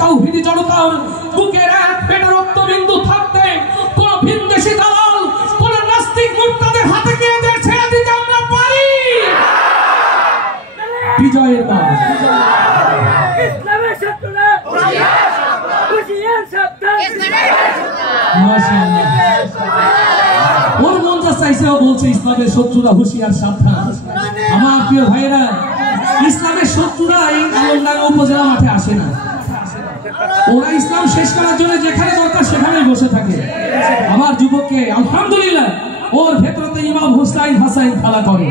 তাওহীদি জনতার বুকের এক ফোঁটা রক্তবিন্দু থাকতে কোন ভিনদেশী দালাল কোন নাস্তিক মুরতাদের হাতে কি এদের ছেড়ে দিতে আমরা পারি? বিজয়ের মাস ইসলামের শত্রুরা হুঁশিয়ার সাবধান মাশাআল্লাহ ওর মন যা চাইছে ও বলছে ইসলামের শত্রুরা হুঁশিয়ার সাবধান। আমার প্রিয় ভাইরা, ইসলামের শত্রুরা এই আলমডাঙ্গা উপজেলা মাঠে আসে না, ওরা ইসলাম শেষ করার জন্য যেখানে দরকার সেখানেই বসে থাকে। আমার যুবককে আলহামদুলিল্লাহ ওর ভেতরতে ইমাম হুসাইন হাসাইন খেলা করে,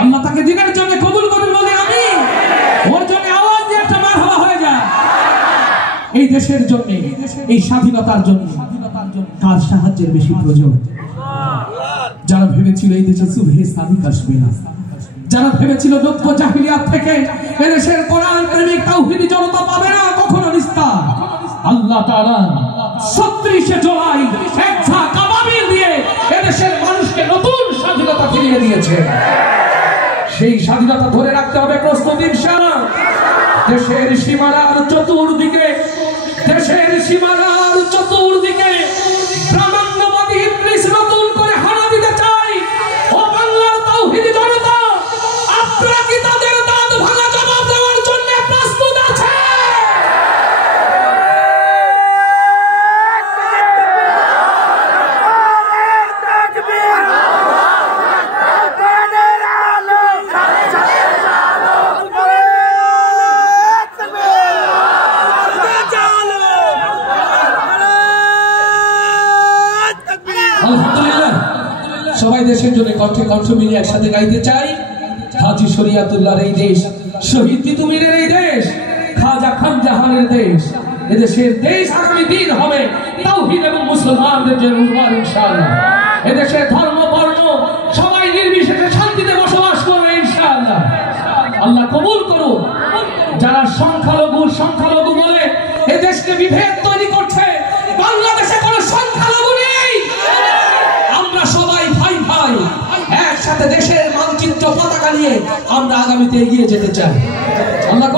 আল্লাহ তাকে দিনের জন্য কবুল করুন বলে আমি ওর জন্য আওয়াজ দিয়ে একটা মারহাবা হয়ে যায়। এই দেশের জন্য, এই স্বাধীনতার জন্য কার সাহায্যের বেশি প্রয়োজন? যারা ভেবেছিল এই দেশে সুবহে সাদিক আসবে না, যারা ভেবেছিল নব্য জাহিলিয়াত থেকে এদেশের কোরআন প্রেমিক তাওহীদি জনতা পাবে না কখনো নিস্তার, আল্লাহ তাআলা ৩৬শে জুলাই এক ঝাঁক আবাবিল দিয়ে এদেশের মানুষকে নতুন স্বাধীনতা ফিরিয়ে দিয়েছে। সেই স্বাধীনতা ধরে রাখতে হবে, প্রস্তুতি ইনশাআল্লাহ। দেশের সীমানার চতুর্দিকে, দেশের সীমানার চতুর্দিকে ব্রাহ্মণ্যবাদী ইবলিস নতুন করে হানা দিতে চাই। ও বাংলার তাওহীদি জনতা, আপনারা কি তাদের দাঁত ভাঙা জবাব দেওয়ার জন্য প্রস্তুত আছেন? সবাই দেশের জন্য কণ্ঠে কণ্ঠ মিলিয়ে একসাথে গাইতে চাই। হাজী শরিয়াতুল্লাহর এই দেশ, শহীদ তিতুমীরের এই দেশ, খাজা খান জাহানের দেশ, এদেশের দেশ আগামী দিন হবে তাওহীদ এবং মুসলমানদের জন্য উন্নয়ন ইনশাআল্লাহ। এদেশে ধর্ম বর্ণ সবাই নির্বিশেষে শান্তিতে বসবাস করবে ইনশাআল্লাহ। আল্লাহ কবুল করুন। যারা সংখ্যালঘু বলে এদেশকে বিভেদ তৈরি করছে, বাংলাদেশে কোনো সংখ্যালঘু নেই, আমরা সবাই ভাই ভাই একসাথে দেশের মানচিত্র পতাকা নিয়ে আমরা আগামীতে এগিয়ে যেতে চাই। আল্লাহ